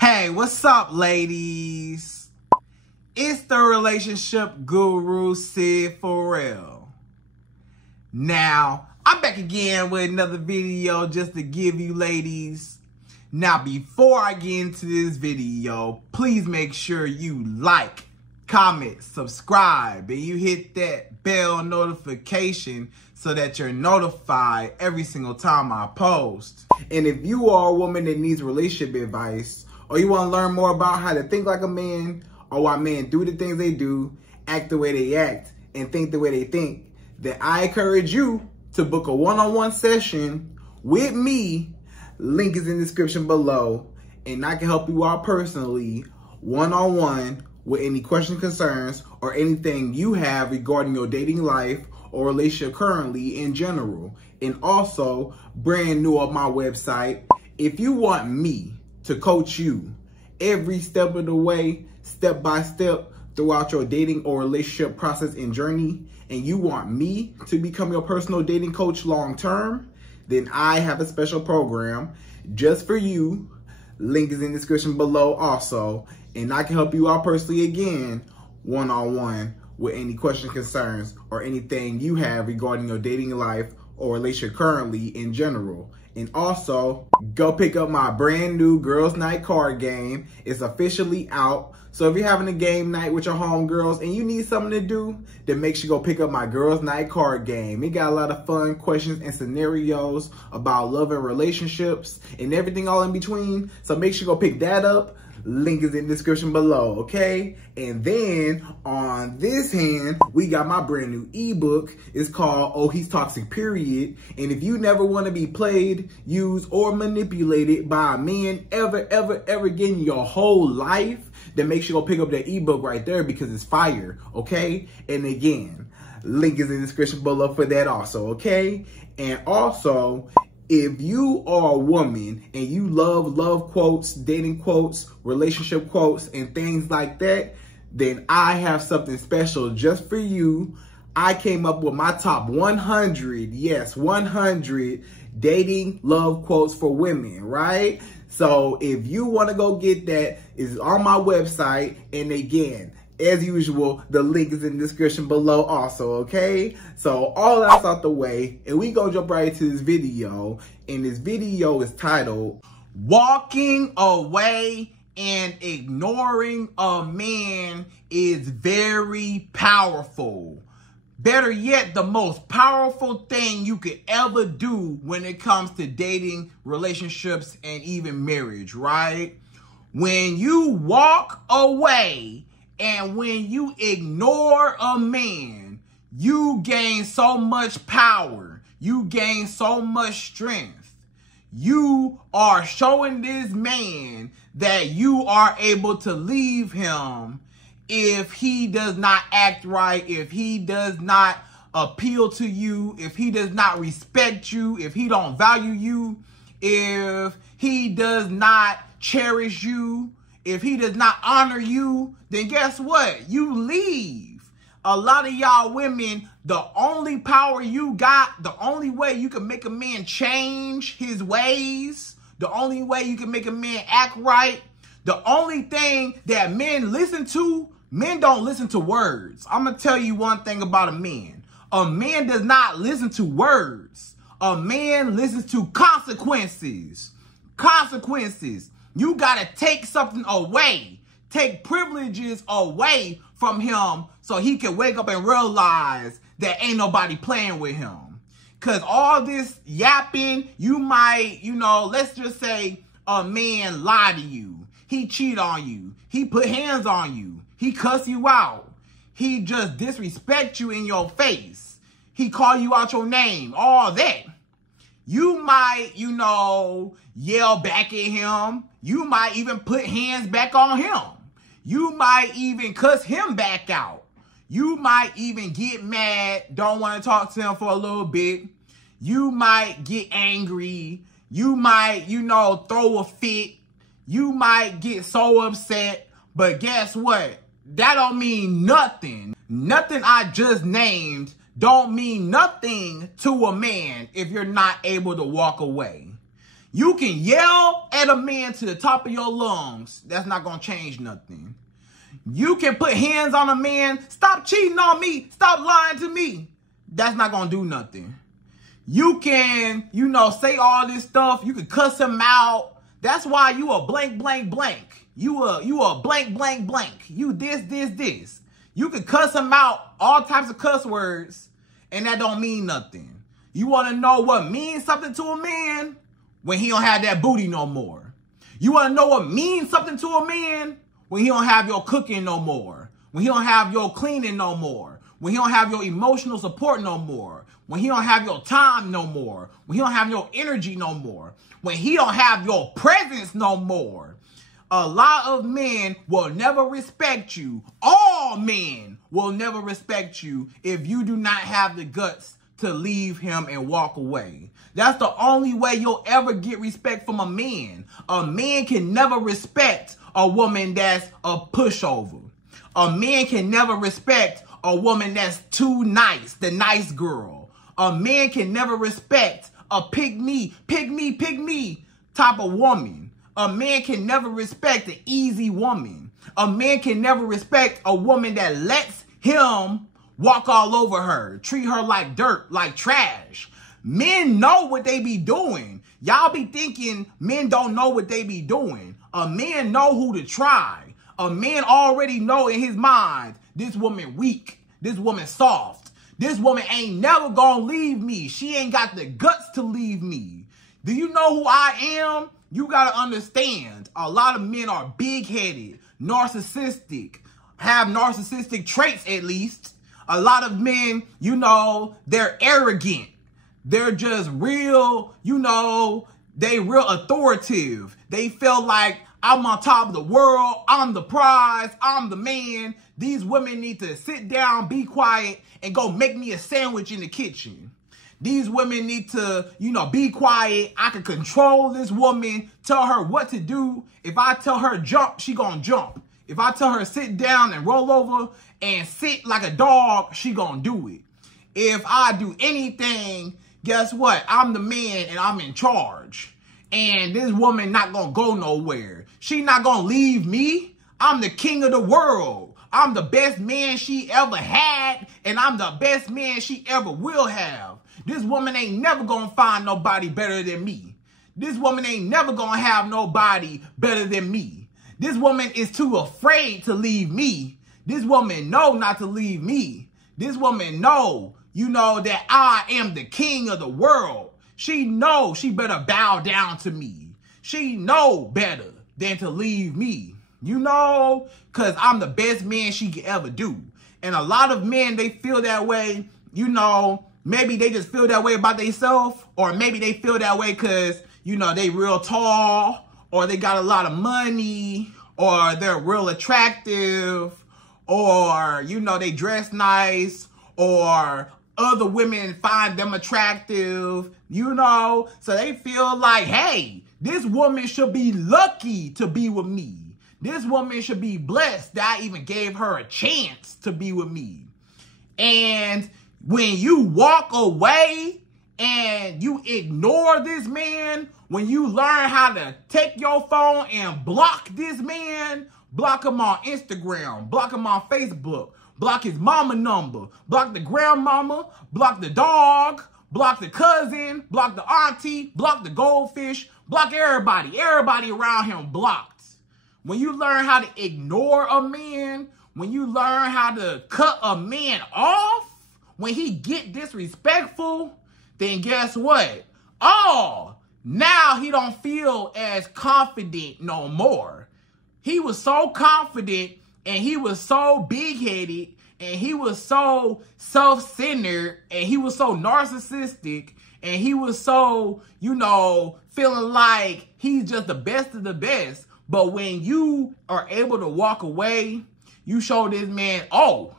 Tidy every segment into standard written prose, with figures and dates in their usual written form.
Hey, what's up, ladies? It's the relationship guru, Sydd Ferrell. Now, I'm back again with another video just to give you ladies. Now, before I get into this video, please make sure you like, comment, subscribe, and you hit that bell notification so that you're notified every single time I post. And if you are a woman that needs relationship advice, or you want to learn more about how to think like a man, or why men do the things they do, act the way they act, and think the way they think, then I encourage you to book a one-on-one session with me. Link is in the description below, and I can help you out personally, one-on-one, with any questions, concerns, or anything you have regarding your dating life or relationship currently in general. And also, brand new on my website, if you want me to coach you every step of the way, step by step, throughout your dating or relationship process and journey, and you want me to become your personal dating coach long term, then I have a special program just for you. Link is in the description below also, and I can help you out personally again, one-on-one, with any questions, concerns, or anything you have regarding your dating life or relationship currently in general. And also, go pick up my brand new Girls Night card game. It's officially out. So if you're having a game night with your homegirls and you need something to do, then make sure you go pick up my Girls Night card game. It got a lot of fun questions and scenarios about love and relationships and everything all in between. So make sure you go pick that up. Link is in the description below, okay? And then on this hand, we got my brand new ebook. It's called Oh, He's Toxic, Period. And if you never want to be played, used, or manipulated by a man ever again in your whole life, then make sure you go pick up that ebook right there because it's fire, okay? And again, link is in the description below for that also, okay? And also, if you are a woman and you love quotes, dating quotes, relationship quotes, and things like that, then I have something special just for you. I came up with my top 100, yes, 100 dating love quotes for women, right? So if you want to go get that, it's on my website. And again, as usual, the link is in the description below also, okay? So all that's out the way, and we gonna jump right into this video. And this video is titled, Walking Away and Ignoring a Man is Very Powerful. Better yet, the most powerful thing you could ever do when it comes to dating, relationships, and even marriage, right? When you walk away and when you ignore a man, you gain so much power. You gain so much strength. You are showing this man that you are able to leave him if he does not act right, if he does not appeal to you, if he does not respect you, if he don't value you, if he does not cherish you, if he does not honor you, then guess what? You leave. A lot of y'all women, the only power you got, the only way you can make a man change his ways, the only way you can make a man act right, the only thing that men listen to, men don't listen to words. I'm going to tell you one thing about a man. A man does not listen to words. A man listens to consequences. Consequences. You got to take something away. Take privileges away from him so he can wake up and realize that ain't nobody playing with him. Because all this yapping, you might, let's just say a man lied to you. He cheated on you. He put hands on you. He cuss you out. He just disrespect you in your face. He call you out your name. All that. You might, yell back at him. You might even put hands back on him. You might even cuss him back out. You might even get mad, don't want to talk to him for a little bit. You might get angry. You might, throw a fit. You might get so upset. But guess what? That don't mean nothing. Nothing I just named don't mean nothing to a man if you're not able to walk away. You can yell at a man to the top of your lungs. That's not going to change nothing. You can put hands on a man. Stop cheating on me. Stop lying to me. That's not going to do nothing. You can, say all this stuff. You can cuss him out. That's why you a blank, blank, blank. You a blank, blank, blank. You this. You can cuss him out, all types of cuss words, and that don't mean nothing. You want to know what means something to a man? When he don't have that booty no more. You want to know what means something to a man? When he don't have your cooking no more. When he don't have your cleaning no more. When he don't have your emotional support no more. When he don't have your time no more. When he don't have your energy no more. When he don't have your presence no more. A lot of men will never respect you. All men will never respect you if you do not have the guts to leave him and walk away. That's the only way you'll ever get respect from a man. A man can never respect a woman that's a pushover. A man can never respect a woman that's too nice, the nice girl. A man can never respect a pick me type of woman. A man can never respect an easy woman. A man can never respect a woman that lets him walk all over her, treat her like dirt, like trash. Men know what they be doing. Y'all be thinking men don't know what they be doing. A man know who to try. A man already know in his mind, this woman weak, this woman soft. This woman ain't never gonna leave me. She ain't got the guts to leave me. Do you know who I am? You gotta understand, a lot of men are big-headed, narcissistic, have narcissistic traits at least. A lot of men, they're arrogant. They're just real, they real authoritative. They feel like I'm on top of the world. I'm the prize. I'm the man. These women need to sit down, be quiet, and go make me a sandwich in the kitchen. These women need to, be quiet. I can control this woman, tell her what to do. If I tell her jump, she gonna jump. If I tell her sit down and roll over and sit like a dog, she gonna do it. If I do anything, guess what? I'm the man and I'm in charge. And this woman not gonna go nowhere. She not gonna leave me. I'm the king of the world. I'm the best man she ever had, and I'm the best man she ever will have. This woman ain't never gonna find nobody better than me. This woman ain't never gonna have nobody better than me. This woman is too afraid to leave me. This woman know not to leave me. This woman know, that I am the king of the world. She know she better bow down to me. She know better than to leave me. Because I'm the best man she could ever do. And a lot of men, they feel that way, maybe they just feel that way about themselves, or maybe they feel that way because, they real tall, or they got a lot of money, or they're real attractive, or, they dress nice, or other women find them attractive, so they feel like, hey, this woman should be lucky to be with me. This woman should be blessed that I even gave her a chance to be with me. And when you walk away and you ignore this man, when you learn how to take your phone and block this man, block him on Instagram, block him on Facebook, block his mama number, block the grandmama, block the dog, block the cousin, block the auntie, block the goldfish, block everybody. Everybody around him blocked. When you learn how to ignore a man, when you learn how to cut a man off, when he get disrespectful, then guess what? Oh, now he don't feel as confident no more. He was so confident, and he was so big-headed, and he was so self-centered, and he was so narcissistic, and he was so, feeling like he's just the best of the best. But when you are able to walk away, you show this man, oh,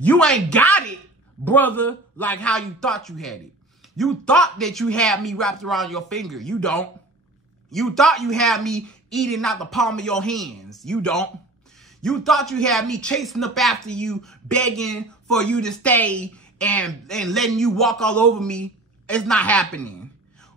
you ain't got it, brother, like how you thought you had it. You thought that you had me wrapped around your finger. You don't. You thought you had me eating out the palm of your hands. You don't. You thought you had me chasing up after you, begging for you to stay and letting you walk all over me. It's not happening.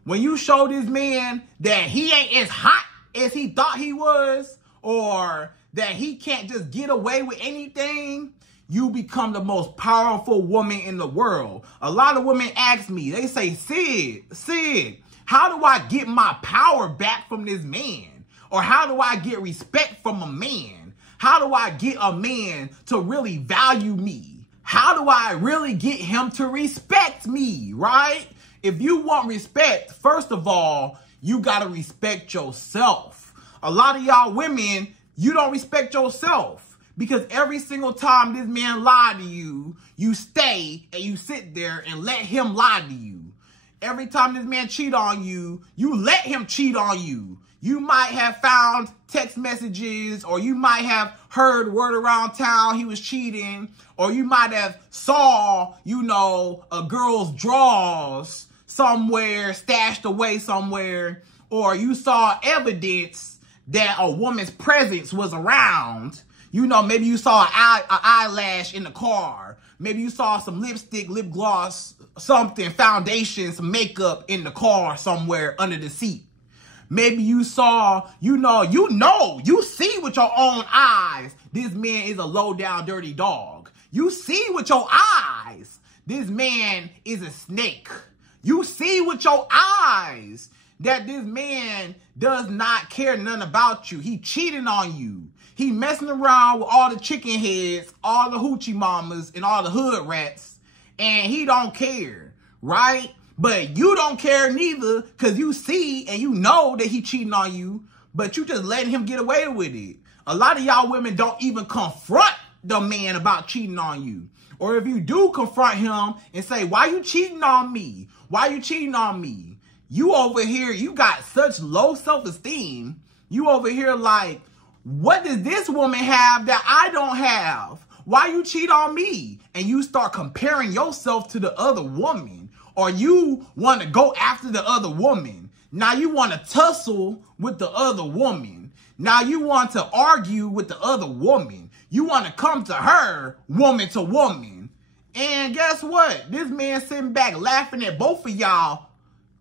When you show this man that he ain't as hot as he thought he was, or that he can't just get away with anything, you become the most powerful woman in the world. A lot of women ask me, they say, Syd, how do I get my power back from this man? Or how do I get respect from a man? How do I get a man to really value me? How do I really get him to respect me, right? If you want respect, first of all, you got to respect yourself. A lot of y'all women, you don't respect yourself because every single time this man lied to you, you stay and you sit there and let him lie to you. Every time this man cheat on you, you let him cheat on you. You might have found text messages, or you might have heard word around town he was cheating, or you might have saw, a girl's drawers somewhere, stashed away somewhere, or you saw evidence that a woman's presence was around. Maybe you saw an eyelash in the car. Maybe you saw some lipstick, lip gloss, something, foundation, some makeup in the car somewhere under the seat. Maybe you saw, you see with your own eyes, this man is a low down dirty dog. You see with your eyes, this man is a snake. You see with your eyes that this man does not care nothing about you. He cheating on you. He messing around with all the chicken heads, all the hoochie mamas, and all the hood rats, and he don't care, right? But you don't care neither, because you see and you know that he cheating on you, but you just letting him get away with it. A lot of y'all women don't even confront the man about cheating on you. Or if you do confront him and say, why you cheating on me? Why you cheating on me? You over here, you got such low self-esteem. You over here like, what does this woman have that I don't have? Why you cheat on me? And you start comparing yourself to the other woman. Or you want to go after the other woman. Now you want to tussle with the other woman. Now you want to argue with the other woman. You want to come to her woman to woman. And guess what? This man sitting back laughing at both of y'all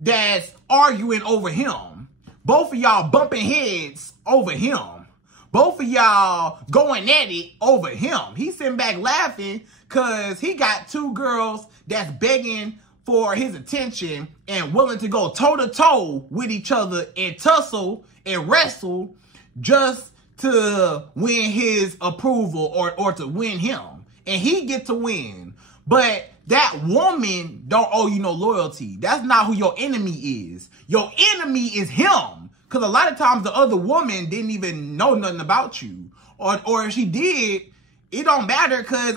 that's arguing over him. Both of y'all bumping heads over him. Both of y'all going at it over him. He's sitting back laughing because he got two girls that's begging for his attention and willing to go toe-to-toe with each other and tussle and wrestle just to win his approval or to win him. And he get to win. But that woman don't owe you no loyalty. That's not who your enemy is. Your enemy is him. Because a lot of times the other woman didn't even know nothing about you. Or if she did, it don't matter because,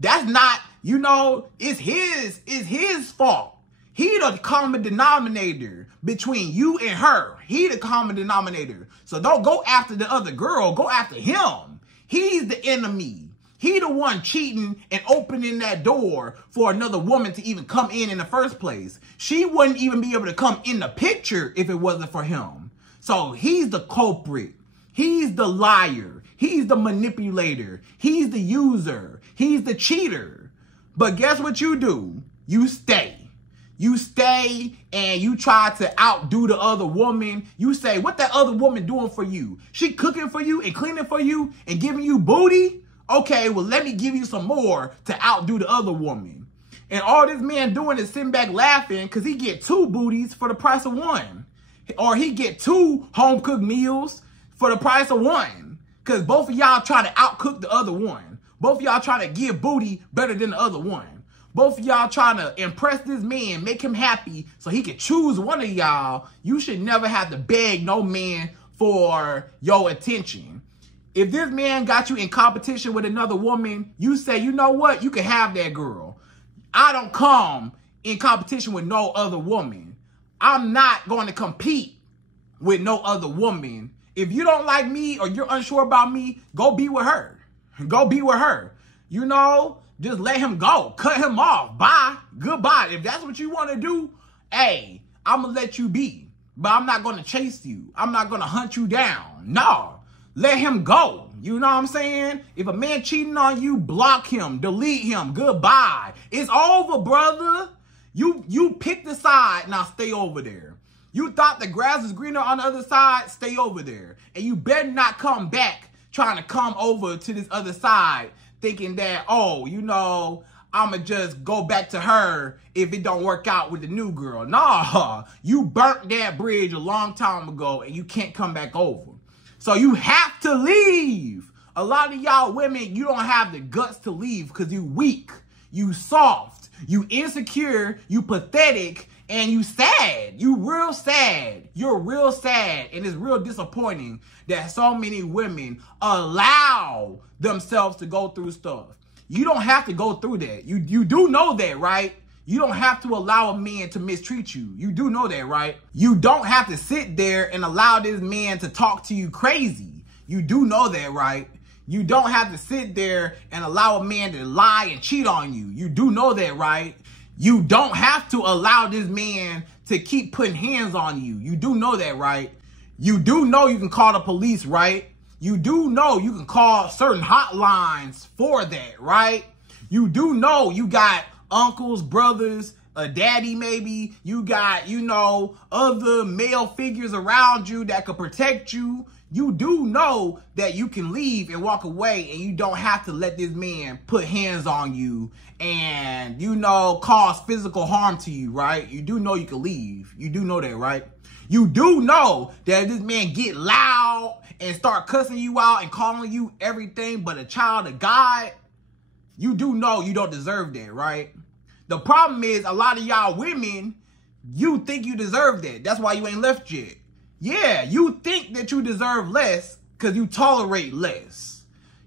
that's not, it's his fault. He the common denominator between you and her. He the common denominator. So don't go after the other girl. Go after him. He's the enemy. He the one cheating and opening that door for another woman to even come in the first place. She wouldn't even be able to come in the picture if it wasn't for him. So he's the culprit. He's the liar. He's the manipulator. He's the user. He's the cheater. But guess what you do? You stay. You stay and you try to outdo the other woman. You say, what that other woman doing for you? She cooking for you and cleaning for you and giving you booty? Okay, well, let me give you some more to outdo the other woman. And all this man doing is sitting back laughing because he get 2 booties for the price of 1. Or he get 2 home-cooked meals for the price of 1. Because both of y'all try to outcook the other one. Both of y'all try to give booty better than the other one. Both of y'all trying to impress this man, make him happy so he can choose one of y'all. You should never have to beg no man for your attention. If this man got you in competition with another woman, you say, you know what? You can have that girl. I don't come in competition with no other woman. I'm not going to compete with no other woman. If you don't like me or you're unsure about me, go be with her. Go be with her. Just let him go. Cut him off. Bye. Goodbye. If that's what you want to do, hey, I'm going to let you be. But I'm not going to chase you. I'm not going to hunt you down. No. Let him go. You know what I'm saying? If a man cheating on you, block him. Delete him. Goodbye. It's over, brother. You picked the side, now stay over there. You thought the grass was greener on the other side, stay over there. And you better not come back trying to come over to this other side thinking that, oh, you know, I'ma just go back to her if it don't work out with the new girl. Nah, you burnt that bridge a long time ago and you can't come back over. So you have to leave. A lot of y'all women, you don't have the guts to leave because you weak, you soft, you insecure, you pathetic, and you sad. You real sad. You're real sad. And it's real disappointing that so many women allow themselves to go through stuff. You don't have to go through that. You do know that, right? You don't have to allow a man to mistreat you. You do know that, right? You don't have to sit there and allow this man to talk to you crazy. You do know that, right? You don't have to sit there and allow a man to lie and cheat on you. You do know that, right? You don't have to allow this man to keep putting hands on you. You do know that, right? You do know you can call the police, right? You do know you can call certain hotlines for that, right? You do know you got uncles, brothers, a daddy maybe. You got, you know, other male figures around you that could protect you. You do know that you can leave and walk away and you don't have to let this man put hands on you and, you know, cause physical harm to you, right? You do know you can leave. You do know that, right? You do know that if this man get loud and start cussing you out and calling you everything but a child of God, you do know you don't deserve that, right? The problem is a lot of y'all women, you think you deserve that. That's why you ain't left yet. Yeah, you think that you deserve less because you tolerate less.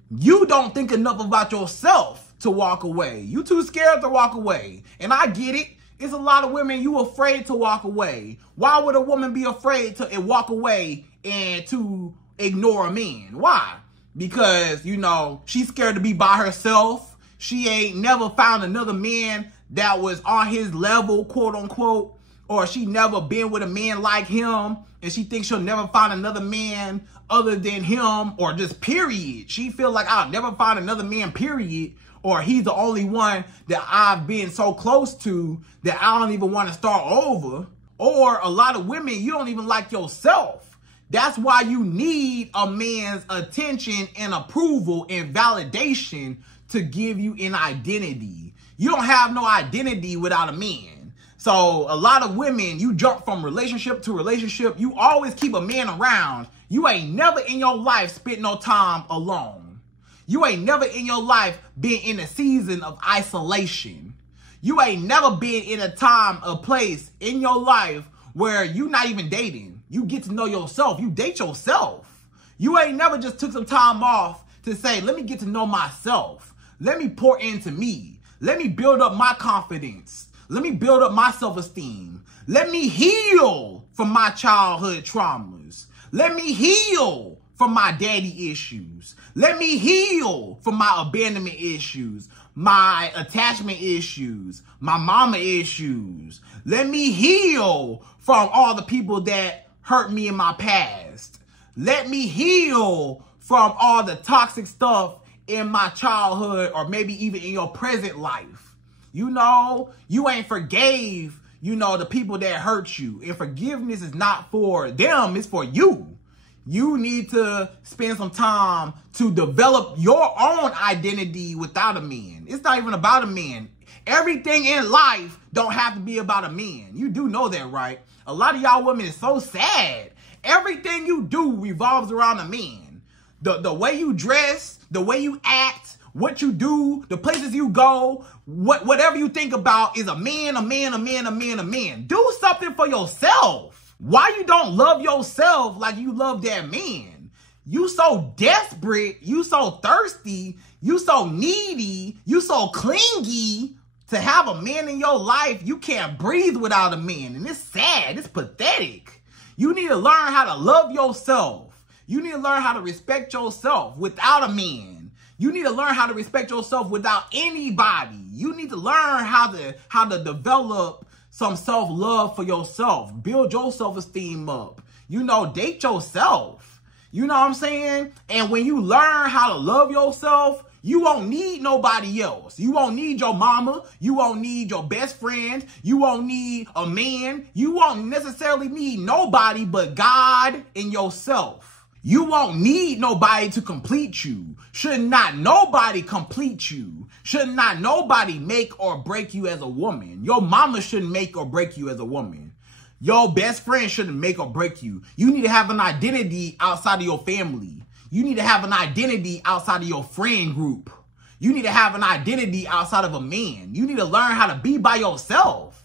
You don't think enough about yourself to walk away. You too scared to walk away. And I get it. It's a lot of women you afraid to walk away. Why would a woman be afraid to walk away and to ignore a man? Why? Because, you know, she's scared to be by herself. She ain't never found another man that was on his level, quote unquote. Or she never been with a man like him, and she thinks she'll never find another man other than him, or just period. She feel like I'll never find another man, period, or he's the only one that I've been so close to that I don't even want to start over. Or a lot of women, you don't even like yourself. That's why you need a man's attention and approval and validation to give you an identity. You don't have no identity without a man. So a lot of women, you jump from relationship to relationship. You always keep a man around. You ain't never in your life spent no time alone. You ain't never in your life been in a season of isolation. You ain't never been in a time, a place in your life where you not even dating. You get to know yourself. You date yourself. You ain't never just took some time off to say, let me get to know myself. Let me pour into me. Let me build up my confidence. Let me build up my self-esteem. Let me heal from my childhood traumas. Let me heal from my daddy issues. Let me heal from my abandonment issues, my attachment issues, my mama issues. Let me heal from all the people that hurt me in my past. Let me heal from all the toxic stuff in my childhood or maybe even in your present life. You know, you ain't forgave, you know, the people that hurt you. And forgiveness is not for them, it's for you. You need to spend some time to develop your own identity without a man. It's not even about a man. Everything in life don't have to be about a man. You do know that, right? A lot of y'all women is so sad. Everything you do revolves around a man. The way you dress, the way you act, what you do, the places you go, whatever you think about is a man, a man, a man, a man, a man. Do something for yourself. Why you don't love yourself like you love that man? You so desperate, you so thirsty, you so needy, you so clingy to have a man in your life. You can't breathe without a man. And it's sad, it's pathetic. You need to learn how to love yourself. You need to learn how to respect yourself without a man. You need to learn how to respect yourself without anybody. You need to learn how to develop some self-love for yourself. Build your self-esteem up. You know, date yourself. You know what I'm saying? And when you learn how to love yourself, You won't need nobody else. You won't need your mama. You won't need your best friend. You won't need a man. You won't necessarily need nobody but God and yourself. You won't need nobody to complete you. Should not nobody complete you. Should not nobody make or break you as a woman. Your mama shouldn't make or break you as a woman. Your best friend shouldn't make or break you. You need to have an identity outside of your family. You need to have an identity outside of your friend group. You need to have an identity outside of a man. You need to learn how to be by yourself.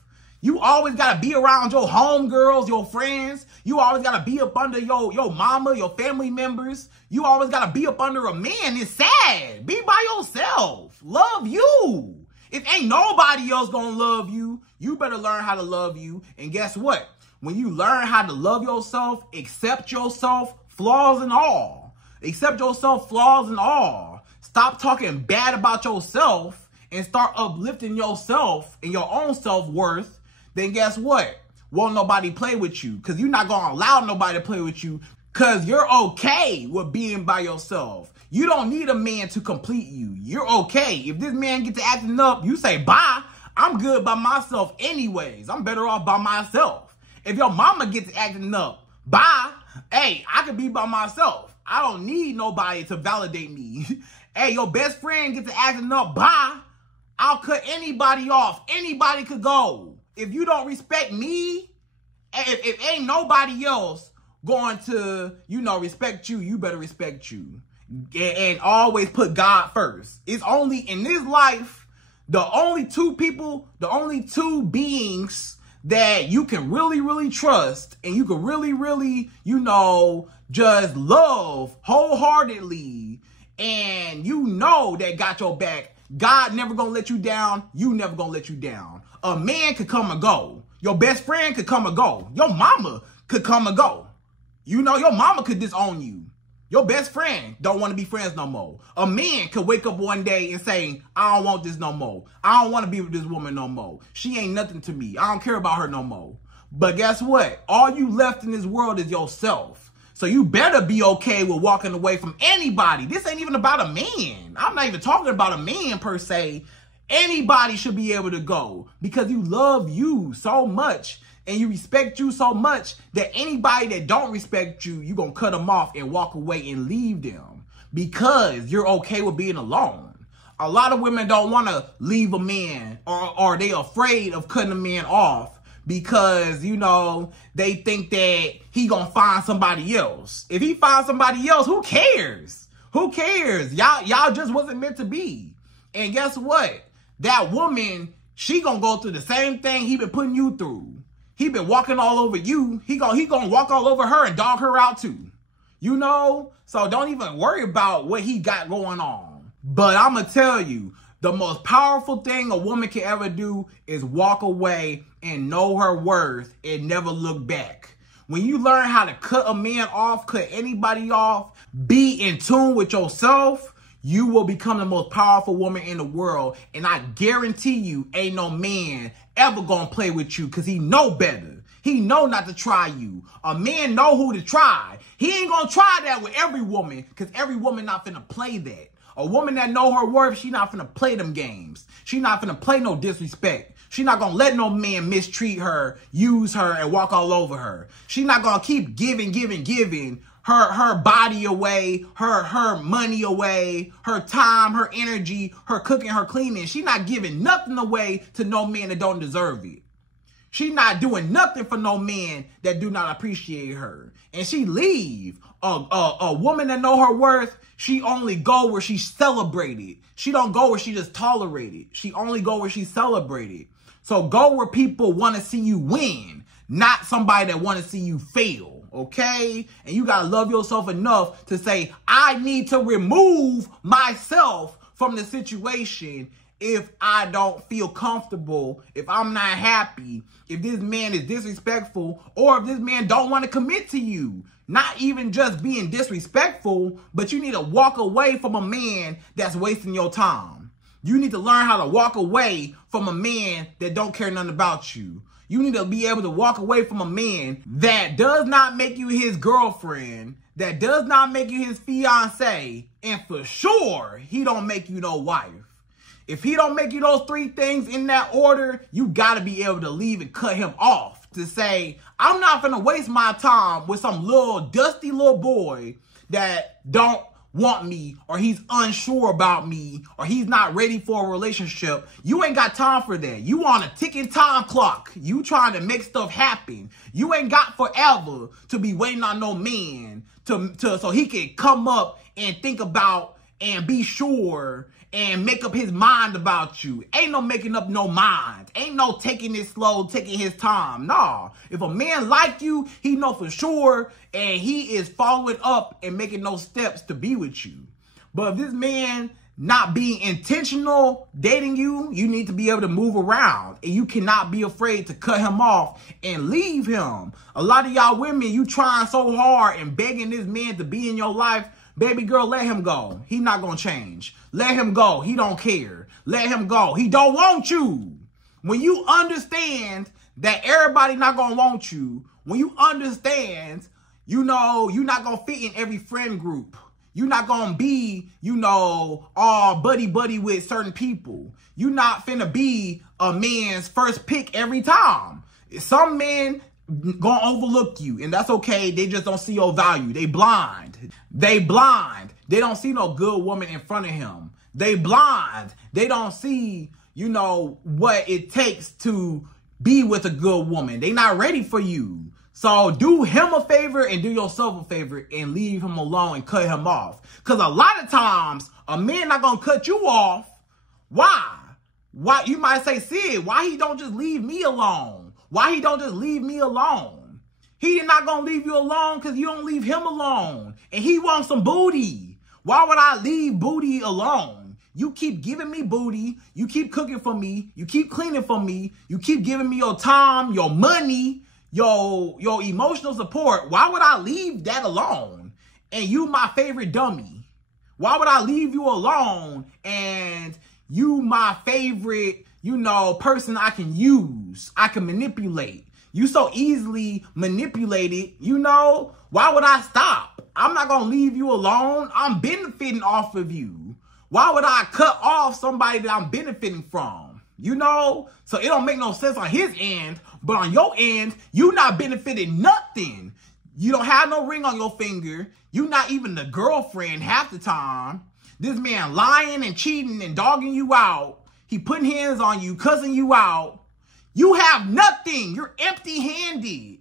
You always got to be around your homegirls, your friends. You always got to be up under your mama, your family members. You always got to be up under a man. It's sad. Be by yourself. Love you. If ain't nobody else gonna love you, you better learn how to love you. And guess what? When you learn how to love yourself, accept yourself, flaws and all. Accept yourself, flaws and all. Stop talking bad about yourself and start uplifting yourself and your own self-worth. Then guess what? Won't nobody play with you, because you're not going to allow nobody to play with you, because you're okay with being by yourself. You don't need a man to complete you. You're okay. If this man gets to acting up, you say, bye. I'm good by myself anyways. I'm better off by myself. If your mama gets to acting up, bye. Hey, I can be by myself. I don't need nobody to validate me. Hey, your best friend gets to acting up, bye. I'll cut anybody off. Anybody could go. If you don't respect me, if ain't nobody else going to, respect you, you better respect you. And always put God first. It's only in this life, the only two beings that you can really, really trust and you can really, really, just love wholeheartedly, and that got your back. God never gonna let you down. You never gonna let you down. A man could come and go. Your best friend could come and go. Your mama could come and go. Your mama could disown you. Your best friend don't want to be friends no more. A man could wake up one day and say, I don't want this no more. I don't want to be with this woman no more. She ain't nothing to me. I don't care about her no more. But guess what? All you left in this world is yourself. So you better be okay with walking away from anybody. This ain't even about a man. I'm not even talking about a man per se. Anybody should be able to go, because you love you so much and you respect you so much that anybody that don't respect you, you're going to cut them off and walk away and leave them because you're okay with being alone. A lot of women don't want to leave a man, or they afraid of cutting a man off because, they think that he going to find somebody else. If he finds somebody else, who cares? Who cares? Y'all just wasn't meant to be. And guess what? That woman, she gonna go through the same thing he been putting you through. He been walking all over you. He gonna walk all over her and dog her out too. So don't even worry about what he got going on. But I'm gonna tell you, the most powerful thing a woman can ever do is walk away and know her worth and never look back. When you learn how to cut a man off, cut anybody off, be in tune with yourself, you will become the most powerful woman in the world. And I guarantee you, ain't no man ever gonna play with you, because he know better. He know not to try you. A man know who to try. He ain't gonna try that with every woman, because every woman not finna play that. A woman that know her worth, she not finna play them games. She not finna play no disrespect. She not gonna let no man mistreat her, use her, and walk all over her. She not gonna keep giving her body away, her money away, her time, her energy, her cooking, her cleaning. She not giving nothing away to no man that don't deserve it. She not doing nothing for no man that do not appreciate her. And she leave. A woman that know her worth, she only go where she's celebrated. She don't go where she just tolerated. She only go where she's celebrated. So go where people want to see you win, not somebody that want to see you fail. Okay? And you got to love yourself enough to say, I need to remove myself from the situation if I don't feel comfortable, if I'm not happy, if this man is disrespectful, or if this man don't want to commit to you. Not even just being disrespectful, but you need to walk away from a man that's wasting your time. You need to learn how to walk away from a man that don't care nothing about you. You need to be able to walk away from a man that does not make you his girlfriend, that does not make you his fiance, and for sure, he don't make you no wife. If he don't make you those 3 things in that order, you gotta be able to leave and cut him off to say, I'm not gonna waste my time with some little dusty little boy that don't want me, or he's unsure about me, or he's not ready for a relationship. You ain't got time for that. You on a ticking time clock. You trying to make stuff happen. You ain't got forever to be waiting on no man so he can come up and think about and be sure and make up his mind about you. Ain't no making up no mind. Ain't no taking it slow, taking his time. Nah. If a man like you, he know for sure, and he is following up and making those steps to be with you. But if this man not being intentional dating you, you need to be able to move around, and you cannot be afraid to cut him off and leave him. A lot of y'all women, you trying so hard and begging this man to be in your life. Baby girl, let him go. He not gonna change. Let him go. He don't care. Let him go. He don't want you. When you understand that everybody not gonna want you, when you understand, you know, you're not gonna fit in every friend group. You're not gonna be, you know, all buddy-buddy with certain people. You're not finna be a man's first pick every time. Some men gonna overlook you, and that's okay. They just don't see your value. They blind. They blind. They don't see no good woman in front of him. They blind. They don't see, you know, what it takes to be with a good woman. They not ready for you. So do him a favor and do yourself a favor and leave him alone and cut him off. Because a lot of times, a man not gonna cut you off. Why? Why? You might say, Syd, why he don't just leave me alone? Why he don't just leave me alone? He not gonna leave you alone because you don't leave him alone. And he wants some booty. Why would I leave booty alone? You keep giving me booty. You keep cooking for me. You keep cleaning for me. You keep giving me your time, your money, your emotional support. Why would I leave that alone? And you my favorite dummy. Why would I leave you alone and you my favorite, you know, person I can use, I can manipulate? You so easily manipulated, you know? Why would I stop? I'm not gonna leave you alone. I'm benefiting off of you. Why would I cut off somebody that I'm benefiting from? You know? So it don't make no sense on his end, but on your end, you not benefiting nothing. You don't have no ring on your finger. You not even the girlfriend half the time. This man lying and cheating and dogging you out. He putting hands on you, cussing you out. You have nothing. You're empty-handed.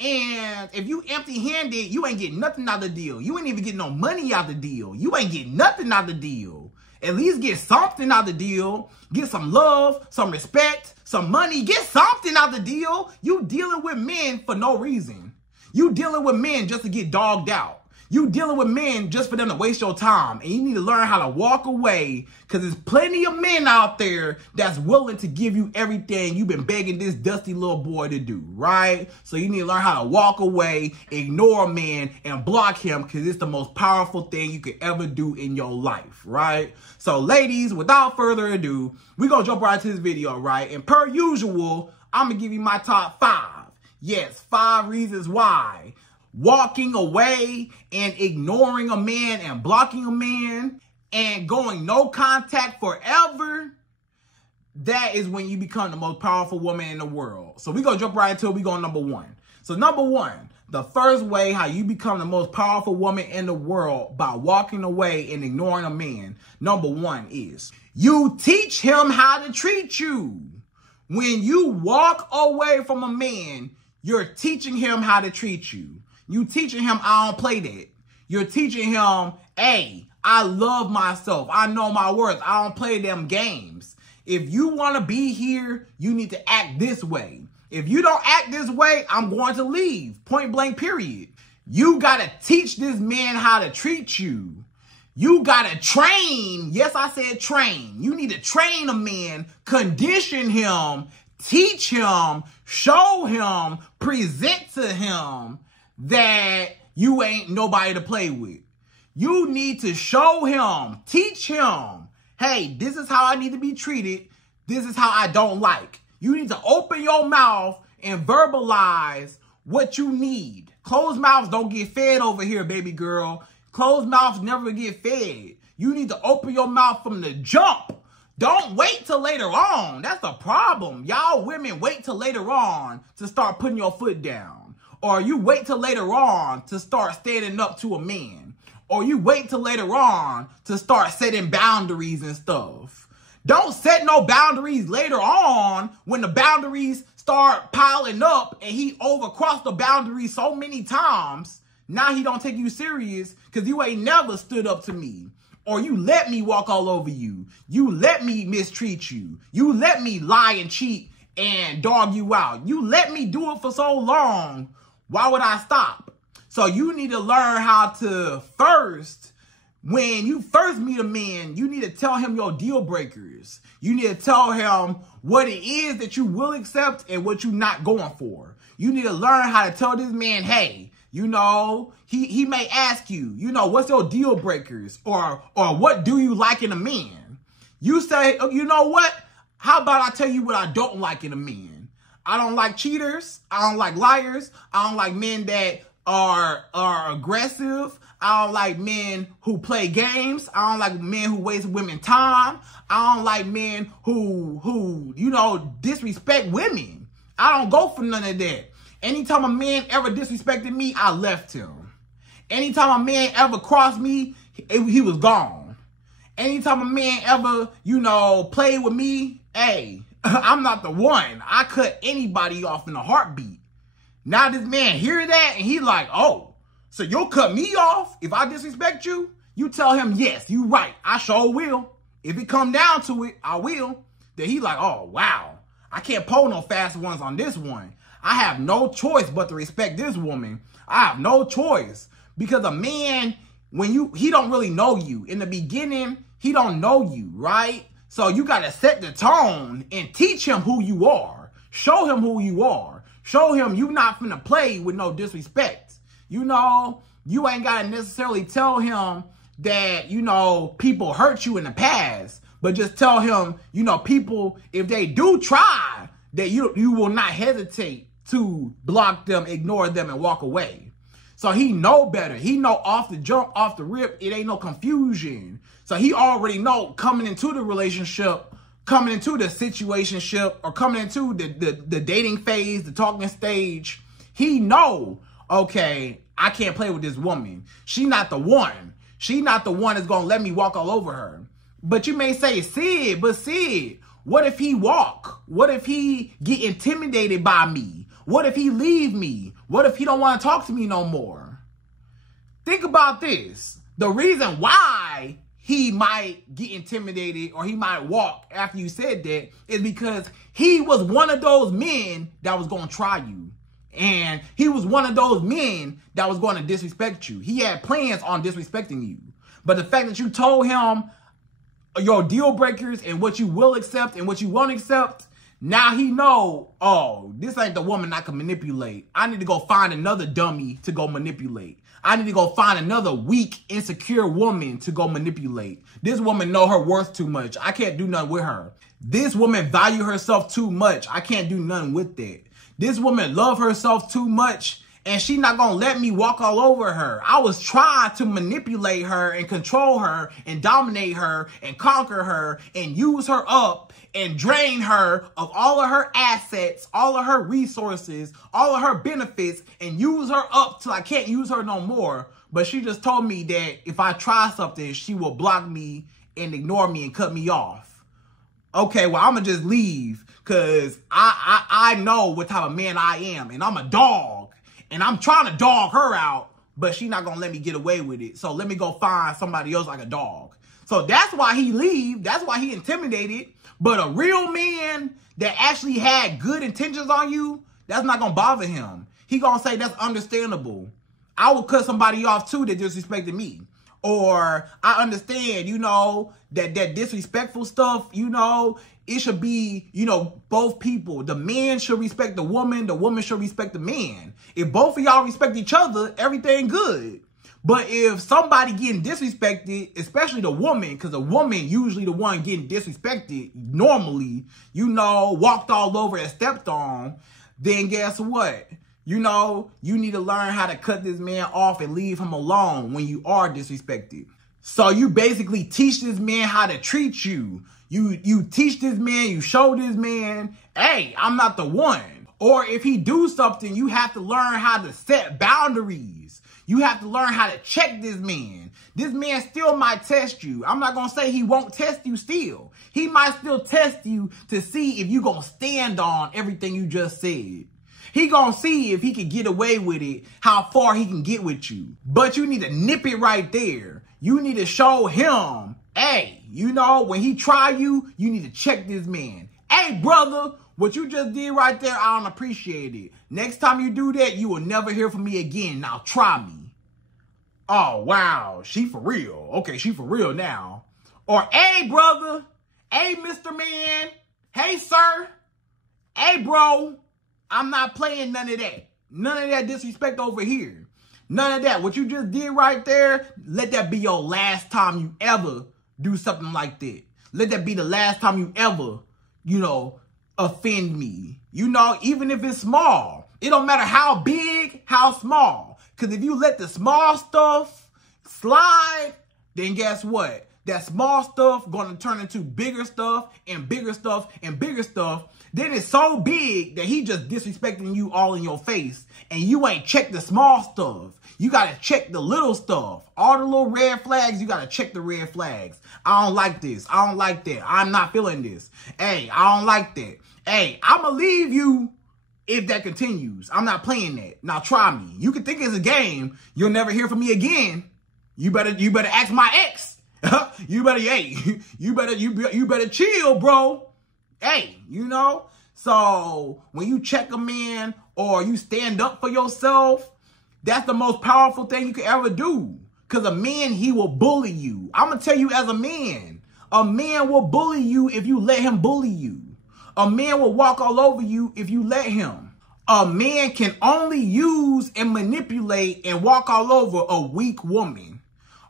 And if you empty-handed, you ain't getting nothing out of the deal. You ain't even getting no money out of the deal. You ain't getting nothing out of the deal. At least get something out of the deal. Get some love, some respect, some money. Get something out of the deal. You dealing with men for no reason. You dealing with men just to get dogged out. You dealing with men just for them to waste your time. And you need to learn how to walk away, because there's plenty of men out there that's willing to give you everything you've been begging this dusty little boy to do, right? So you need to learn how to walk away, ignore a man, and block him, because it's the most powerful thing you could ever do in your life, right? So ladies, without further ado, we're going to jump right into this video, right? And per usual, I'm going to give you my top 5. Yes, 5 reasons why walking away and ignoring a man and blocking a man and going no contact forever, that is when you become the most powerful woman in the world. So we're going to jump right into it. We're going number 1. So number 1, the first way how you become the most powerful woman in the world by walking away and ignoring a man, number 1 is you teach him how to treat you. When you walk away from a man, you're teaching him how to treat you. You teaching him, I don't play that. You're teaching him, hey, I love myself. I know my worth. I don't play them games. If you want to be here, you need to act this way. If you don't act this way, I'm going to leave. Point blank, period. You got to teach this man how to treat you. You got to train. Yes, I said train. You need to train a man, condition him, teach him, show him, present to him that you ain't nobody to play with. You need to show him, teach him, hey, this is how I need to be treated. This is how I don't like. You need to open your mouth and verbalize what you need. Closed mouths don't get fed over here, baby girl. Closed mouths never get fed. You need to open your mouth from the jump. Don't wait till later on. That's the problem. Y'all women wait till later on to start putting your foot down. Or you wait till later on to start standing up to a man. Or you wait till later on to start setting boundaries and stuff. Don't set no boundaries later on when the boundaries start piling up and he overcrossed the boundary so many times. Now he don't take you serious because you ain't never stood up to me. Or you let me walk all over you. You let me mistreat you. You let me lie and cheat and dog you out. You let me do it for so long. Why would I stop? So you need to learn how to first, when you first meet a man, you need to tell him your deal breakers. You need to tell him what it is that you will accept and what you're not going for. You need to learn how to tell this man, hey, you know, he may ask you, you know, what's your deal breakers? Or what do you like in a man? You say, oh, you know what? How about I tell you what I don't like in a man? I don't like cheaters. I don't like liars. I don't like men that are aggressive. I don't like men who play games. I don't like men who waste women time. I don't like men who, you know, disrespect women. I don't go for none of that. Anytime a man ever disrespected me, I left him. Anytime a man ever crossed me, he was gone. Anytime a man ever, you know, played with me, hey, I'm not the one. I cut anybody off in a heartbeat. Now this man hear that and he like, oh, so you'll cut me off if I disrespect you? You tell him, yes, you right. I sure will. If it come down to it, I will. Then he like, oh, wow. I can't pull no fast ones on this one. I have no choice but to respect this woman. I have no choice. Because a man, he don't really know you. In the beginning, he don't know you, right? So you got to set the tone and teach him who you are. Show him who you are. Show him you not finna play with no disrespect. You know, you ain't got to necessarily tell him that, you know, people hurt you in the past. But just tell him, you know, people, if they do try, that you will not hesitate to block them, ignore them, and walk away. So he know better. He know off the jump, off the rip, it ain't no confusion. So he already know coming into the relationship, coming into the situationship, or coming into the dating phase, the talking stage, he know, okay, I can't play with this woman. She not the one. She not the one that's gonna let me walk all over her. But you may say, Syd, what if he walk? What if he get intimidated by me? What if he leave me? What if he don't want to talk to me no more? Think about this. The reason why he might get intimidated or he might walk after you said that is because he was one of those men that was going to try you. And he was one of those men that was going to disrespect you. He had plans on disrespecting you. But the fact that you told him your deal breakers and what you will accept and what you won't accept, now he know, oh, this ain't the woman I can manipulate. I need to go find another dummy to go manipulate. I need to go find another weak, insecure woman to go manipulate. This woman know her worth too much. I can't do nothing with her. This woman value herself too much. I can't do nothing with that. This woman love herself too much, and she not gonna let me walk all over her. I was trying to manipulate her and control her and dominate her and conquer her and use her up and drain her of all of her assets, all of her resources, all of her benefits, and use her up till I can't use her no more. But she just told me that if I try something, she will block me and ignore me and cut me off. Okay, well, I'm going to just leave because I know what type of man I am, and I'm a dog, and I'm trying to dog her out, but she not going to let me get away with it. So let me go find somebody else like a dog. So that's why he leave. That's why he intimidated. But a real man that actually had good intentions on you, that's not going to bother him. He going to say, that's understandable. I will cut somebody off too that disrespected me. Or I understand, you know, that disrespectful stuff, you know, it should be, you know, both people. The man should respect the woman should respect the man. If both of y'all respect each other, everything good. But if somebody getting disrespected, especially the woman, because the woman usually the one getting disrespected normally, you know, walked all over and stepped on, then guess what? You know, you need to learn how to cut this man off and leave him alone when you are disrespected. So you basically teach this man how to treat you. You teach this man, you show this man, hey, I'm not the one. Or if he do something, you have to learn how to set boundaries. You have to learn how to check this man. This man still might test you. I'm not going to say he won't test you still. He might still test you to see if you going to stand on everything you just said. He going to see if he can get away with it, how far he can get with you. But you need to nip it right there. You need to show him, hey, you know, when he try you, you need to check this man. Hey, brother, what you just did right there, I don't appreciate it. Next time you do that, you will never hear from me again. Now try me. Oh, wow, she for real. Okay, she for real now. Or, hey, brother. Hey, Mr. Man. Hey, sir. Hey, bro. I'm not playing none of that. None of that disrespect over here. None of that. What you just did right there, let that be your last time you ever do something like that. Let that be the last time you ever, you know, offend me. You know, even if it's small. It don't matter how big, how small. Because if you let the small stuff slide, then guess what? That small stuff going to turn into bigger stuff and bigger stuff and bigger stuff. Then it's so big that he just disrespecting you all in your face. And you ain't checked the small stuff. You got to check the little stuff. All the little red flags, you got to check the red flags. I don't like this. I don't like that. I'm not feeling this. Hey, I don't like that. Hey, I'm going to leave you if that continues. I'm not playing that. Now try me. You can think it's a game. You'll never hear from me again. You better ask my ex. You better chill, bro. Hey, you know? So when you check a man or you stand up for yourself, that's the most powerful thing you could ever do. Because a man, he will bully you. I'm going to tell you as a man will bully you if you let him bully you. A man will walk all over you if you let him. A man can only use and manipulate and walk all over a weak woman.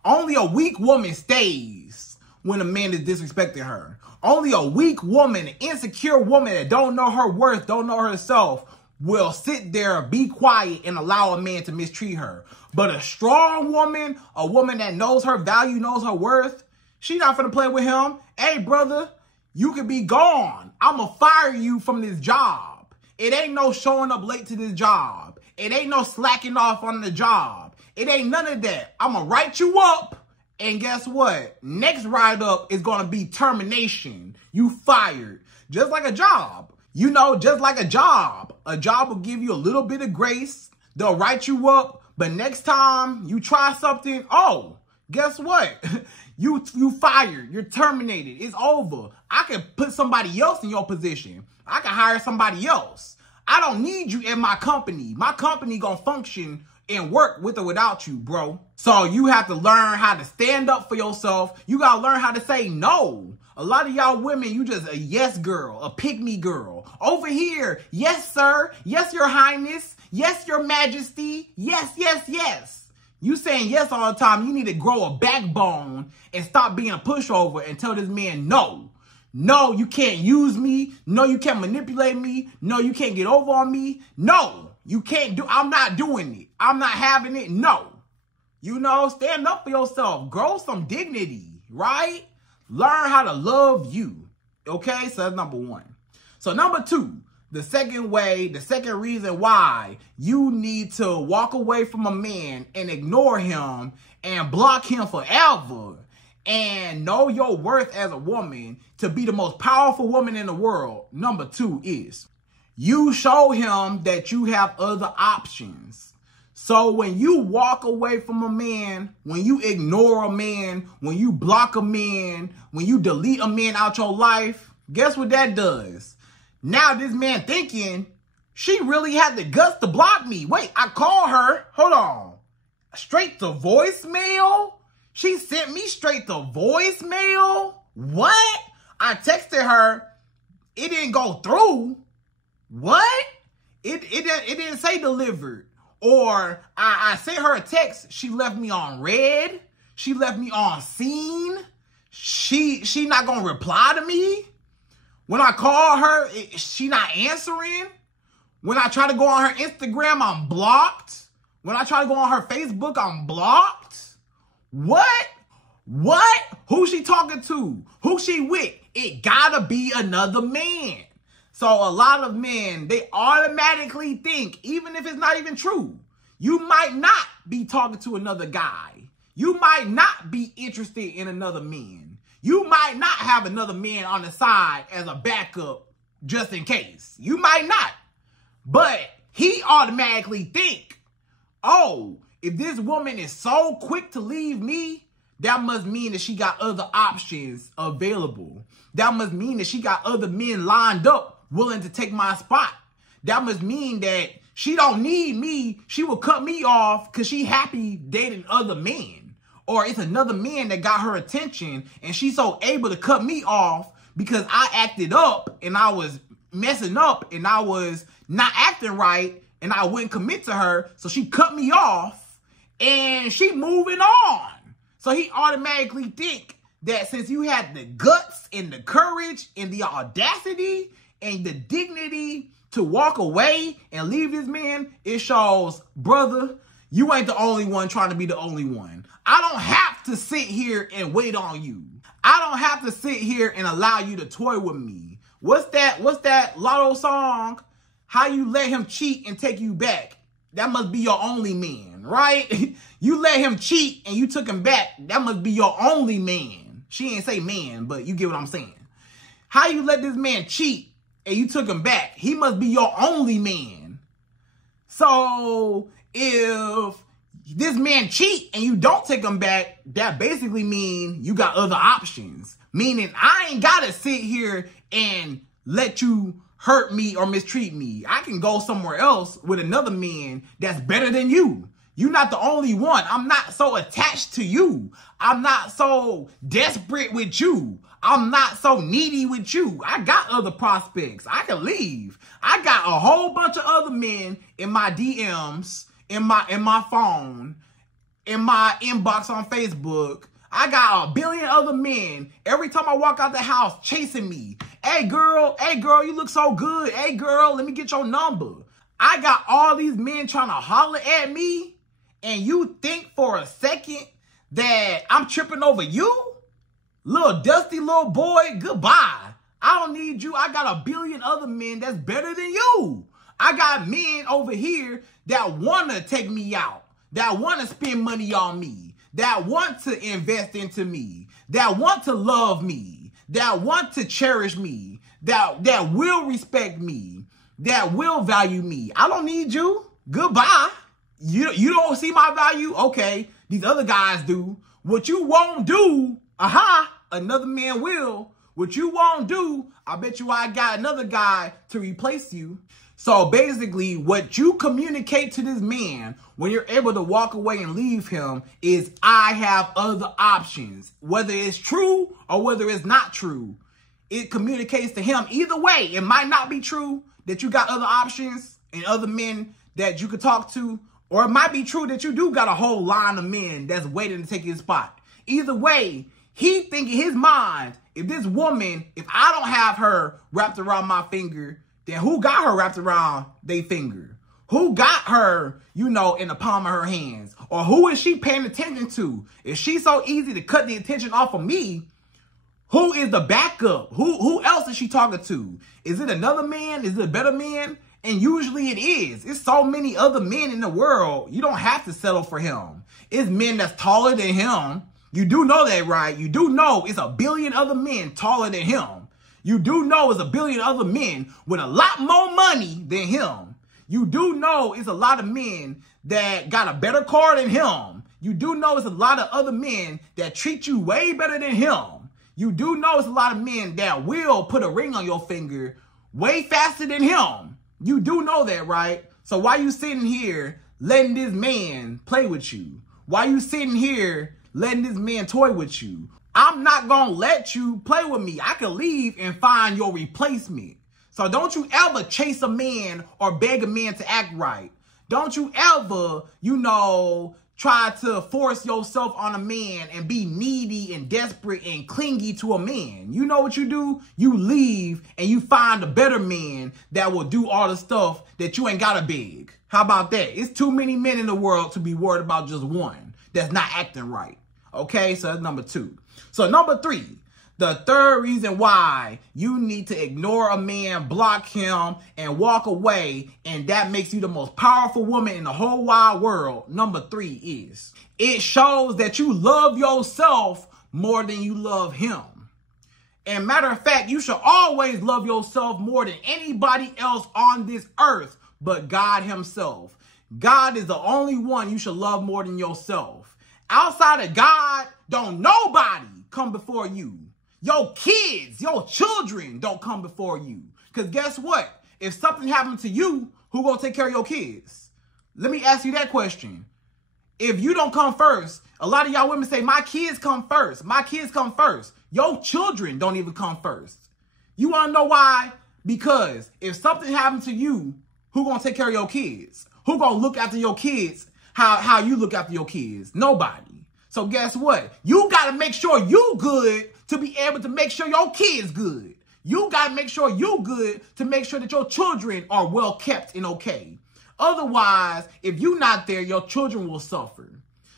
Only a weak woman stays when a man is disrespecting her. Only a weak woman, an insecure woman that don't know her worth, don't know herself, will sit there, be quiet, and allow a man to mistreat her. But a strong woman, a woman that knows her value, knows her worth, she not finna play with him. Hey, brother, you could be gone. I'ma fire you from this job. It ain't no showing up late to this job. It ain't no slacking off on the job. It ain't none of that. I'ma write you up. And guess what? Next write up is going to be termination. You fired. Just like a job. You know, just like a job. A job will give you a little bit of grace. They'll write you up. But next time you try something, oh, guess what? You fired. You're terminated. It's over. I can put somebody else in your position. I can hire somebody else. I don't need you in my company. My company going to function and work with or without you, bro. So you have to learn how to stand up for yourself. You got to learn how to say no. A lot of y'all women, you just a yes girl, a pick-me girl. Over here, yes, sir. Yes, your highness. Yes, your majesty. Yes, yes, yes. You saying yes all the time. You need to grow a backbone and stop being a pushover and tell this man no. No, you can't use me. No, you can't manipulate me. No, you can't get over on me. No. You can't do, I'm not doing it. I'm not having it. No. You know, stand up for yourself. Grow some dignity, right? Learn how to love you. Okay, so that's number one. So number two, the second reason why you need to walk away from a man and ignore him and block him forever and know your worth as a woman to be the most powerful woman in the world. Number two is you show him that you have other options. So when you walk away from a man, when you ignore a man, when you block a man, when you delete a man out your life, guess what that does? Now this man thinking, she really had the guts to block me. Wait, I call her. Hold on. Straight to voicemail? She sent me straight to voicemail? What? I texted her. It didn't go through. What? It didn't say delivered. Or I sent her a text. She left me on red. She left me on seen. She not gonna reply to me. When I call her, she not answering. When I try to go on her Instagram, I'm blocked. When I try to go on her Facebook, I'm blocked. What? What? Who she talking to? Who she with? It gotta be another man. So a lot of men, they automatically think, even if it's not even true, you might not be talking to another guy. You might not be interested in another man. You might not have another man on the side as a backup just in case. You might not. But he automatically think, oh, if this woman is so quick to leave me, that must mean that she got other options available. That must mean that she got other men lined up willing to take my spot. That must mean that she don't need me. She will cut me off because she happy dating other men. Or it's another man that got her attention and she's so able to cut me off because I acted up and I was messing up and I was not acting right and I wouldn't commit to her. So she cut me off and she moving on. So he automatically think that since you had the guts and the courage and the audacity and the dignity to walk away and leave this man, it shows, brother, you ain't the only one trying to be the only one. I don't have to sit here and wait on you. I don't have to sit here and allow you to toy with me. What's that Lotto song? How you let him cheat and take you back? That must be your only man, right? You let him cheat and you took him back. That must be your only man. She ain't say man, but you get what I'm saying. How you let this man cheat and you took him back? He must be your only man. So if this man cheat and you don't take him back, that basically means you got other options. Meaning I ain't got to sit here and let you hurt me or mistreat me. I can go somewhere else with another man that's better than you. You're not the only one. I'm not so attached to you. I'm not so desperate with you. I'm not so needy with you. I got other prospects. I can leave. I got a whole bunch of other men in my DMs, in my phone, in my inbox on Facebook. I got a billion other men every time I walk out the house chasing me. Hey girl, you look so good. Hey girl, let me get your number. I got all these men trying to holler at me, and you think for a second that I'm tripping over you? Little dusty little boy, goodbye. I don't need you. I got a billion other men that's better than you. I got men over here that want to take me out, that want to spend money on me, that want to invest into me, that want to love me, that want to cherish me, that will respect me, that will value me. I don't need you. Goodbye. You don't see my value? Okay, these other guys do. What you won't do, another man will. What you won't do, I bet you I got another guy to replace you. So basically, what you communicate to this man when you're able to walk away and leave him is, I have other options. Whether it's true or whether it's not true, it communicates to him. Either way, it might not be true that you got other options and other men that you could talk to, or it might be true that you do got a whole line of men that's waiting to take his spot. Either way, he think in his mind, if this woman, if I don't have her wrapped around my finger, then who got her wrapped around their finger? Who got her, in the palm of her hands? Or who is she paying attention to? If she's so easy to cut the attention off of me, who is the backup? Who else is she talking to? Is it another man? Is it a better man? And usually it is. It's so many other men in the world. You don't have to settle for him. It's men that's taller than him. You do know that, right? You do know it's a billion other men taller than him. You do know it's a billion other men with a lot more money than him. You do know it's a lot of men that got a better car than him. You do know it's a lot of other men that treat you way better than him. You do know it's a lot of men that will put a ring on your finger way faster than him. You do know that, right? So why you sitting here letting this man play with you? Why you sitting here letting this man toy with you? I'm not going to let you play with me. I can leave and find your replacement. So don't you ever chase a man or beg a man to act right. Don't you ever, try to force yourself on a man and be needy and desperate and clingy to a man. You know what you do? You leave and you find a better man that will do all the stuff that you ain't got to beg. How about that? It's too many men in the world to be worried about just one that's not acting right. Okay, so that's number 2. So number 3, the third reason why you need to ignore a man, block him, and walk away, and that makes you the most powerful woman in the whole wide world, number 3 is, it shows that you love yourself more than you love him. And matter of fact, you should always love yourself more than anybody else on this earth but God himself. God is the only one you should love more than yourself. Outside of God, don't nobody come before you. Your kids, your children don't come before you. Because guess what? If something happened to you, who gonna take care of your kids? Let me ask you that question. If you don't come first, a lot of y'all women say, my kids come first. My kids come first. Your children don't even come first. You want to know why? Because if something happened to you, who gonna take care of your kids? Who gonna look after your kids how you look after your kids? Nobody. So guess what? You got to make sure you good to be able to make sure your kids good. You got to make sure you good to make sure that your children are well kept and okay. Otherwise, if you're not there, your children will suffer.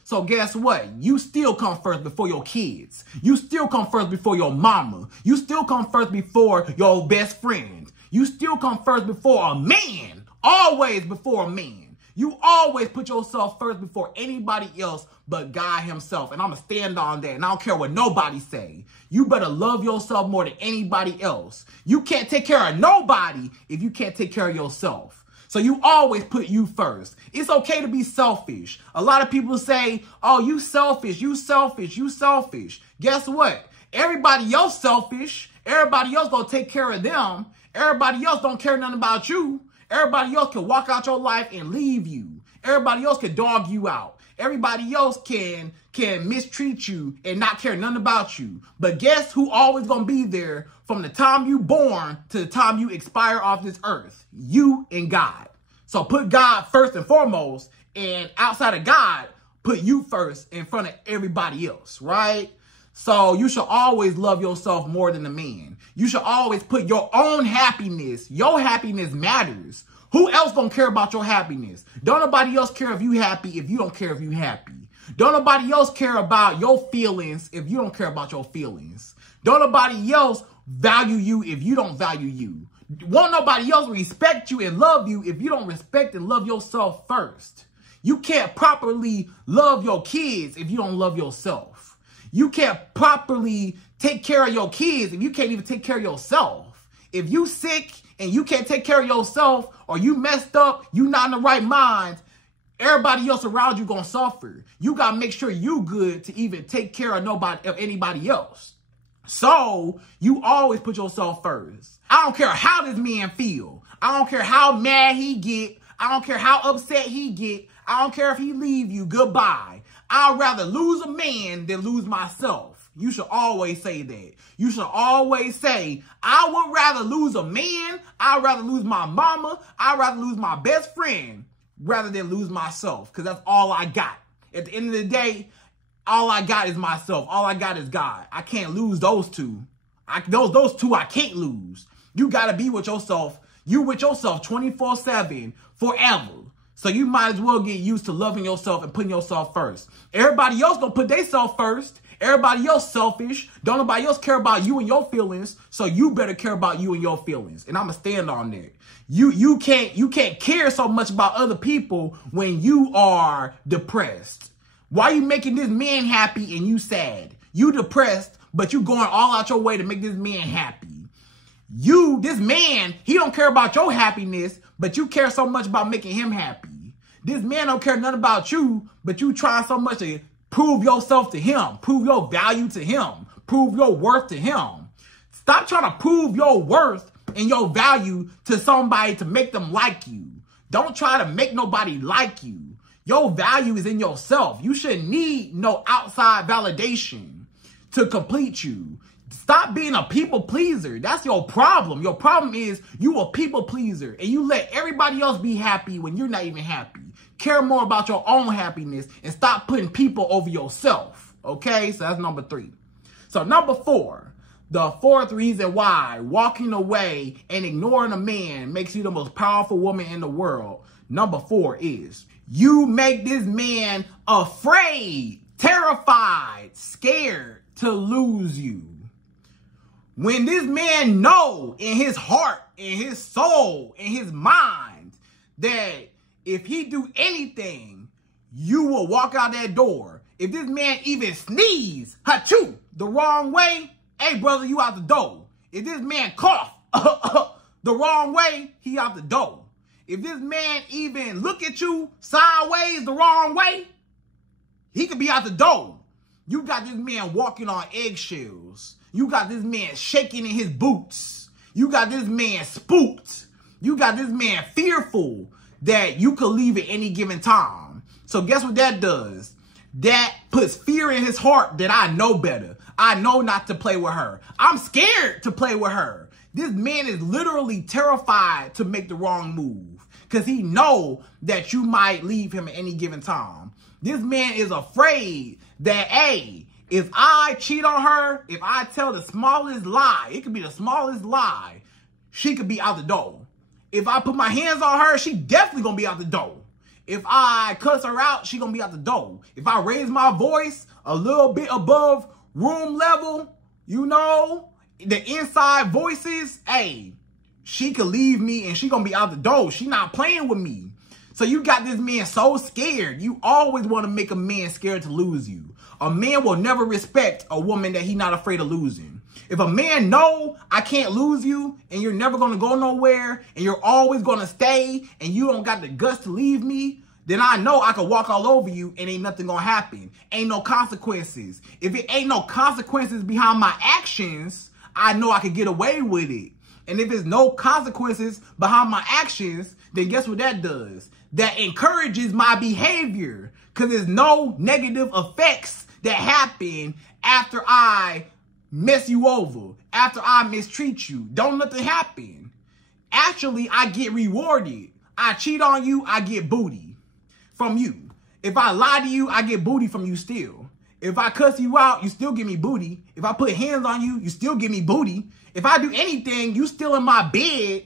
So guess what? You still come first before your kids. You still come first before your mama. You still come first before your best friend. You still come first before a man. Always before a man. You always put yourself first before anybody else but God himself. And I'm going to stand on that. And I don't care what nobody say. You better love yourself more than anybody else. You can't take care of nobody if you can't take care of yourself. So you always put you first. It's okay to be selfish. A lot of people say, oh, you selfish, you selfish, you selfish. Guess what? Everybody else selfish. Everybody else gonna take care of them. Everybody else don't care nothing about you. Everybody else can walk out your life and leave you. Everybody else can dog you out. Everybody else can mistreat you and not care nothing about you. But guess who always gonna be there from the time you born to the time you expire off this earth? You and God. So put God first and foremost, and outside of God, put you first in front of everybody else, right? So you should always love yourself more than a man. You should always put your own happiness. Your happiness matters. Who else gonna care about your happiness? Don't nobody else care if you happy if you don't care if you happy. Don't nobody else care about your feelings if you don't care about your feelings. Don't nobody else value you if you don't value you. Won't nobody else respect you and love you if you don't respect and love yourself first. You can't properly love your kids if you don't love yourself. You can't properly take care of your kids if you can't even take care of yourself. If you sick and you can't take care of yourself, or you messed up, you not in the right mind, everybody else around you gonna suffer. You gotta make sure you good to even take care of anybody else. So you always put yourself first. I don't care how this man feel. I don't care how mad he get. I don't care how upset he get. I don't care if he leave you. Goodbye. I'd rather lose a man than lose myself. You should always say that. You should always say, I would rather lose a man. I'd rather lose my mama. I'd rather lose my best friend rather than lose myself, because that's all I got. At the end of the day, all I got is myself. All I got is God. I can't lose those two. Those two I can't lose. You got to be with yourself. You with yourself 24/7 forever. So you might as well get used to loving yourself and putting yourself first. Everybody else gonna put themselves first. Everybody else selfish. Don't nobody else care about you and your feelings. So you better care about you and your feelings. And I'm gonna stand on that. You can't care so much about other people when you are depressed. Why you making this man happy and you sad? You depressed, but you going all out your way to make this man happy. This man, he don't care about your happiness, but you care so much about making him happy. This man don't care nothing about you, but you try so much to prove yourself to him, prove your value to him, prove your worth to him. Stop trying to prove your worth and your value to somebody to make them like you. Don't try to make nobody like you. Your value is in yourself. You shouldn't need no outside validation to complete you. Stop being a people pleaser. That's your problem. Your problem is you a people pleaser and you let everybody else be happy when you're not even happy. Care more about your own happiness and stop putting people over yourself. Okay, so that's number 3. So number 4, the 4th reason why walking away and ignoring a man makes you the most powerful woman in the world. Number 4 is you make this man afraid, terrified, scared to lose you. When this man know in his heart, in his soul, in his mind that if he do anything, you will walk out that door. If this man even sneeze, hachoo, the wrong way, hey brother, you out the door. If this man cough the wrong way, he out the door. If this man even look at you sideways the wrong way, he could be out the door. You got this man walking on eggshells. You got this man shaking in his boots. You got this man spooked. You got this man fearful that you could leave at any given time. So guess what that does? That puts fear in his heart that I know better. I know not to play with her. I'm scared to play with her. This man is literally terrified to make the wrong move because he know that you might leave him at any given time. This man is afraid that, hey, if I cheat on her, if I tell the smallest lie, it could be the smallest lie, she could be out the door. If I put my hands on her, she definitely gonna be out the door. If I cuss her out, she gonna be out the door. If I raise my voice a little bit above room level, you know, the inside voices, hey, she could leave me and she gonna be out the door. She not playing with me. So you got this man so scared. You always want to make a man scared to lose you. A man will never respect a woman that he's not afraid of losing. If a man know I can't lose you and you're never going to go nowhere and you're always going to stay and you don't got the guts to leave me, then I know I can walk all over you and ain't nothing going to happen. Ain't no consequences. If it ain't no consequences behind my actions, I know I can get away with it. And if there's no consequences behind my actions, then guess what that does? That encourages my behavior because there's no negative effects that happen after I mess you over, after I mistreat you. Don't nothing happen. Actually, I get rewarded. I cheat on you, I get booty from you. If I lie to you, I get booty from you still. If I cuss you out, you still give me booty. If I put hands on you, you still give me booty. If I do anything, you still in my bed.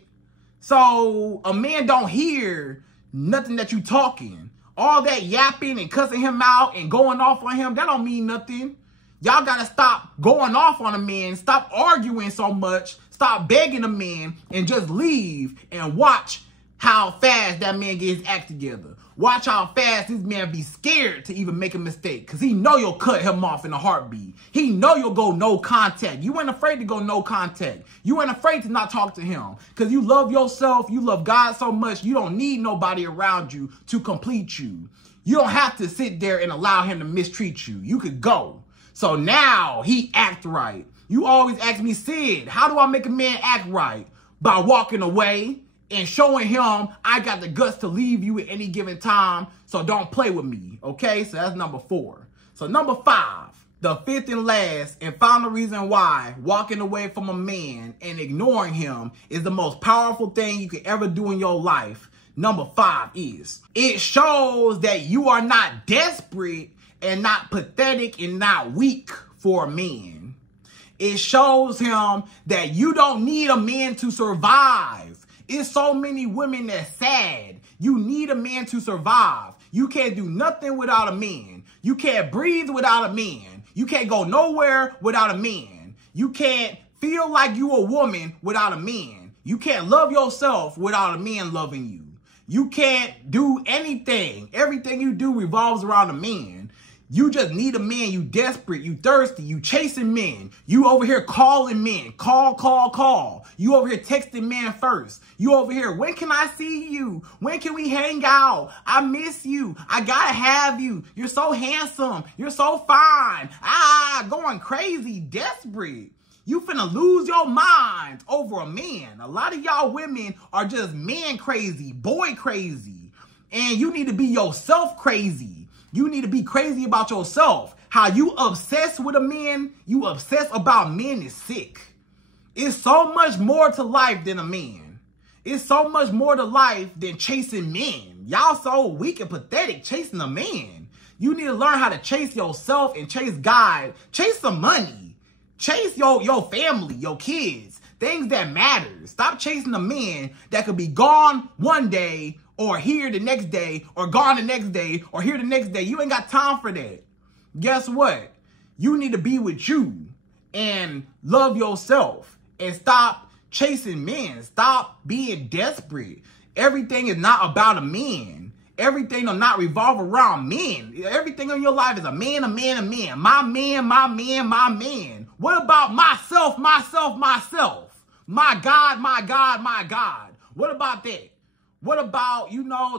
So a man don't hear nothing that you talking. All that yapping and cussing him out and going off on him, that don't mean nothing. Y'all gotta stop going off on a man. Stop arguing so much. Stop begging a man and just leave and watch how fast that man gets his act together. Watch how fast this man be scared to even make a mistake because he know you'll cut him off in a heartbeat. He know you'll go no contact. You ain't afraid to go no contact. You ain't afraid to not talk to him because you love yourself. You love God so much. You don't need nobody around you to complete you. You don't have to sit there and allow him to mistreat you. You could go. So now he act right. You always ask me, Sid, how do I make a man act right? By walking away and showing him I got the guts to leave you at any given time, so don't play with me, okay? So that's number 4. So number 5, the 5th and last and final reason why walking away from a man and ignoring him is the most powerful thing you could ever do in your life. Number 5 is, it shows that you are not desperate and not pathetic and not weak for a man. It shows him that you don't need a man to survive. It's so many women that's sad. You need a man to survive. You can't do nothing without a man. You can't breathe without a man. You can't go nowhere without a man. You can't feel like you a woman without a man. You can't love yourself without a man loving you. You can't do anything. Everything you do revolves around a man. You just need a man. You desperate. You thirsty. You chasing men. You over here calling men. Call. You over here texting men first. You over here, when can I see you? When can we hang out? I miss you. I gotta have you. You're so handsome. You're so fine. Going crazy. Desperate. You finna lose your mind over a man. A lot of y'all women are just man crazy, boy crazy. And you need to be yourself crazy. You need to be crazy about yourself. How you obsess with a man, you obsess about men is sick. It's so much more to life than a man. It's so much more to life than chasing men. Y'all so weak and pathetic chasing a man. You need to learn how to chase yourself and chase God. Chase some money. Chase your family, your kids, things that matter. Stop chasing a man that could be gone one day or here the next day or gone the next day or here the next day. You ain't got time for that. Guess what? You need to be with you and love yourself and stop chasing men. Stop being desperate. Everything is not about a man. Everything will not revolve around men. Everything in your life is a man, a man, a man. My man, my man, my man. What about myself, myself, myself? My God, my God, my God. What about that? What about,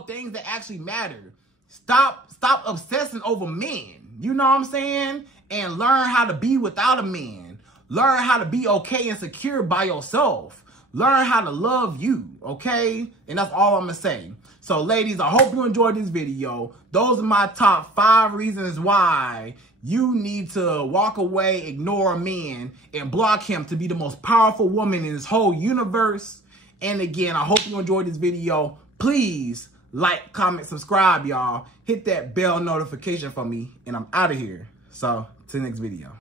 things that actually matter? Stop obsessing over men. You know what I'm saying? And learn how to be without a man. Learn how to be okay and secure by yourself. Learn how to love you, okay? And that's all I'm going to say. So, ladies, I hope you enjoyed this video. Those are my top 5 reasons why you need to walk away, ignore a man, and block him to be the most powerful woman in this whole universe. And again, I hope you enjoyed this video. Please like, comment, subscribe, y'all. Hit that bell notification for me, and I'm out of here. So, to the next video.